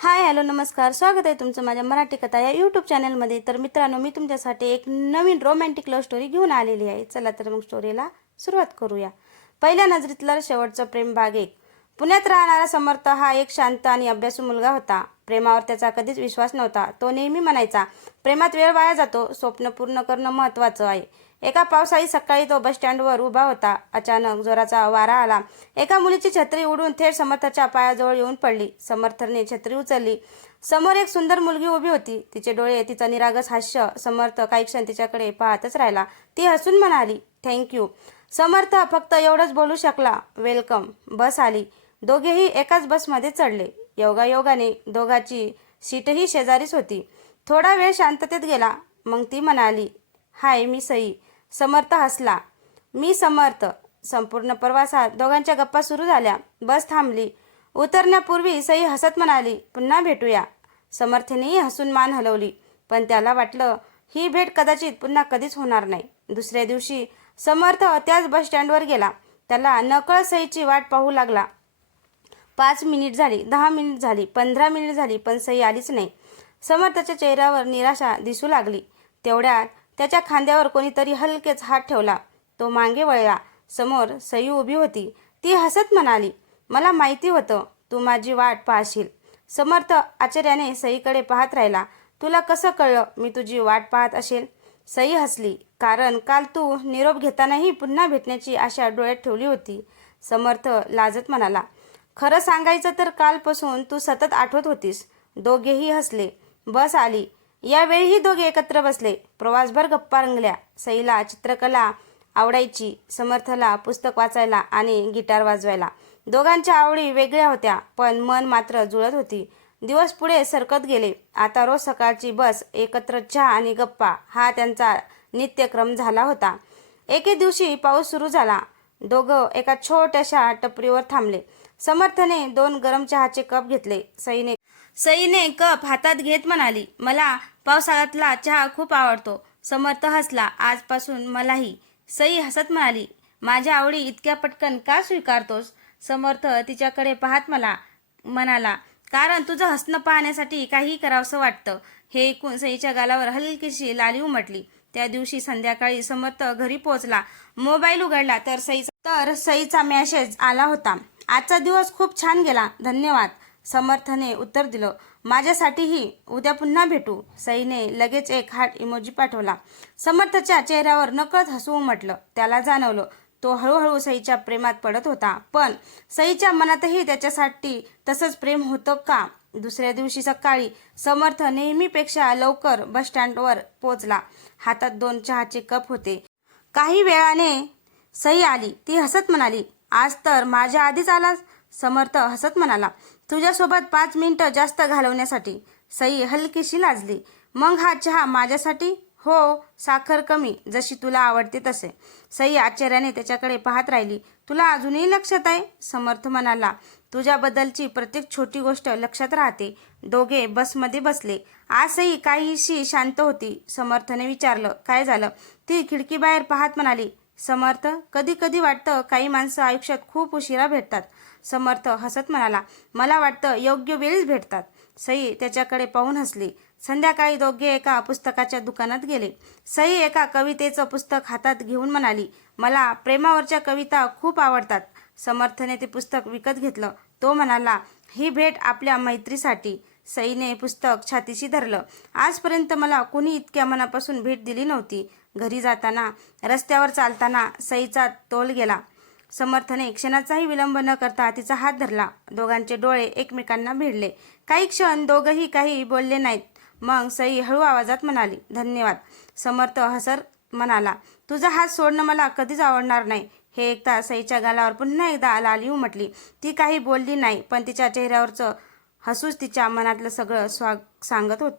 Hi hello नमस्कार, स्वागत आहे तुमचं माझ्या मराठी कथा या यूट्यूब चॅनलमध्ये। तर मित्रांनो, मी तुमच्यासाठी एक नवीन रोमॅन्टिक लव्ह स्टोरी घेऊन आलेली आहे। चला तर मग स्टोरीला सुरुवात करूया। पहिल्या नजरेतलं शेवटचं प्रेम भाग 1। पुण्यात राहणारा समर्थ हा एक शांत आणि अभ्यासू मुलगा होता। प्रेमावर त्याचा कधीच विश्वास नव्हता। तो नेहमी म्हणायचा, प्रेमात वेळ वाया जातो, स्वप्न पूर्ण करणं महत्त्वाचं आहे। एका पावसाळी सकाळी तो बस स्टँडवर उभा होता। अचानक जोराचा वारा आला। एका मुलीची छत्री उडून थेट समर्थच्या पायाजवळ येऊन पडली। समर्थने छत्री उचलली। समोर एक सुंदर मुलगी उभी होती। तिचे डोळे, तिचं निरागस हास्य। समर्थ काही क्षण तिच्याकडे पाहतच राहिला। ती हसून म्हणाली, थँक्यू। समर्थ फक्त एवढंच बोलू शकला, वेलकम। बस आली। दोघेही एकाच बसमध्ये चढले। योगायोगाने दोघांची सीटही शेजारीच होती। थोडा वेळ शांततेत गेला। मग ती म्हणाली, हाय, मी सई। समर्थ हसला, मी समर्थ। संपूर्ण प्रवासात दोघांच्या गप्पा सुरू झाल्या। बस थांबली। उतरण्यापूर्वी सई हसत म्हणाली, पुन्हा भेटूया। समर्थनेही हसून मान हलवली, पण त्याला वाटलं ही भेट कदाचित पुन्हा कधीच होणार नाही। दुसऱ्या दिवशी समर्थ त्याच बस स्टँडवर गेला। त्याला नकळत सईची वाट पाहू लागला। 5 मिनिट झाली, 10 मिनिट झाली, 15 मिनिट झाली, पण सई आलीच नाही। समर्थच्या चेहऱ्यावर निराशा दिसू लागली। तेवढ्यात त्याच्या खांद्यावर कोणीतरी हलकेच हात ठेवला। तो मागे वळला। समोर सई उभी होती। ती हसत म्हणाली, मला माहिती होतं तू माझी वाट पाहशील। समर्थ आश्चर्याने सईकडे पाहत राहिला। तुला कसं कळलं मी तुझी वाट पाहत असेल? सई हसली, कारण काल तू निरोप घेतानाही पुन्हा भेटण्याची आशा डोळ्यात ठेवली होती। समर्थ लाजत म्हणाला, खरं सांगायचं तर कालपासून तू सतत आठवत होतीस। दोघेही हसले। बस आली। यावेळीही दोघे एकत्र बसले। प्रवासभर गप्पा रंगल्या। सईला चित्रकला आवडायची, समर्थला पुस्तक वाचायला आणि गिटार वाजवायला। दोघांच्या आवडी वेगळ्या होत्या, पण मन मात्र जुळत होती। दिवस पुढे सरकत गेले। आता रोज सकाळची बस, एकत्र चहा आणि गप्पा हा त्यांचा नित्यक्रम झाला होता। एके दिवशी पाऊस सुरू झाला। दोघं एका छोट्याशा टपरीवर थांबले। समर्थने 2 गरम चहाचे कप घेतले। सईने कप हातात घेत म्हणाली, मला पावसाळ्यातला चहा खूप आवडतो। समर्थ हसला, आजपासून मलाही। सई हसत म्हणाली, माझ्या आवडी इतक्या पटकन का स्वीकारतोस? समर्थ तिच्याकडे पाहत म्हणाला, कारण तुझं हसणं पाहण्यासाठी काहीही करावंसं वाटतं। हे ऐकून सईच्या गालावर हलकीशी लाली उमटली। त्या दिवशी संध्याकाळी समर्थ घरी पोहोचला। मोबाईल उघडला तर सईचा मेसेज आला होता, आजचा दिवस खूप छान गेला, धन्यवाद। समर्थने उत्तर दिलं, माझ्यासाठीही, उद्या पुन्हा भेटू। सईने लगेच एक हार्ट इमोजी पाठवला। समर्थच्या चेहऱ्यावर नकळत हसू उमटलं। त्याला जाणवलं तो हळूहळू सईच्या प्रेमात पडत होता, पण सईच्या मनातही त्याच्यासाठी तसंच प्रेम होतं का? दुसऱ्या दिवशी सकाळी समर्थ नेहमीपेक्षा लवकर बस स्टँडवर पोहोचला। हातात 2 चहाचे कप होते। काही वेळाने सई आली। ती हसत म्हणाली, आज तर माझ्या आधीच आलास? समर्थ हसत म्हणाला, तुझ्यासोबत 5 मिनिटं जास्त घालवण्यासाठी। सई हलकीशी लाजली, मग हा चहा माझ्यासाठी? हो, साखर कमी, जशी तुला आवडते तसे। सई आश्चर्याने त्याच्याकडे पाहत राहिली, तुला अजूनही लक्षात आहे? समर्थ म्हणाला, तुझ्याबद्दलची प्रत्येक छोटी गोष्ट लक्षात राहते। दोघे बसमध्ये बसले। आज सई काहीशी शांत होती। समर्थने विचारलं, काय झालं? ती खिडकीबाहेर पाहत म्हणाली, समर्थ, कधी कधी वाटतं काही माणसं आयुष्यात खूप उशिरा भेटतात। समर्थ हसत म्हणाला, मला वाटतं योग्य वेळीच भेटतात। सई त्याच्याकडे पाहून हसली। संध्याकाळी दोघे एका पुस्तकाच्या दुकानात गेले। सई एका कवितेचं पुस्तक हातात घेऊन म्हणाली, मला प्रेमावरच्या कविता खूप आवडतात। समर्थने ते पुस्तक विकत घेतलं। तो म्हणाला, ही भेट आपल्या मैत्रीसाठी। सईने पुस्तक छातीशी धरलं, आजपर्यंत मला कोणी इतक्या मनापासून भेट दिली नव्हती। घरी जाताना, रस्त्यावर चालताना सईचा तोल गेला। समर्थने क्षणाचाही विलंब न करता तिचा हात धरला। दोघांचे डोळे एकमेकांना भिडले। काही क्षण दोघंही काही बोलले नाहीत। मग सई हळू आवाजात म्हणाली, धन्यवाद। समर्थ हसत म्हणाला, तुझा हात सोडणं मला कधीच आवडणार नाही। हे ऐकता सईच्या गालावर पुन्हा एकदा लाली उमटली। ती काही बोलली नाही, पण तिच्या चेहऱ्यावरचं हसूच तिच्या मनातलं सगळं सांगत होतं।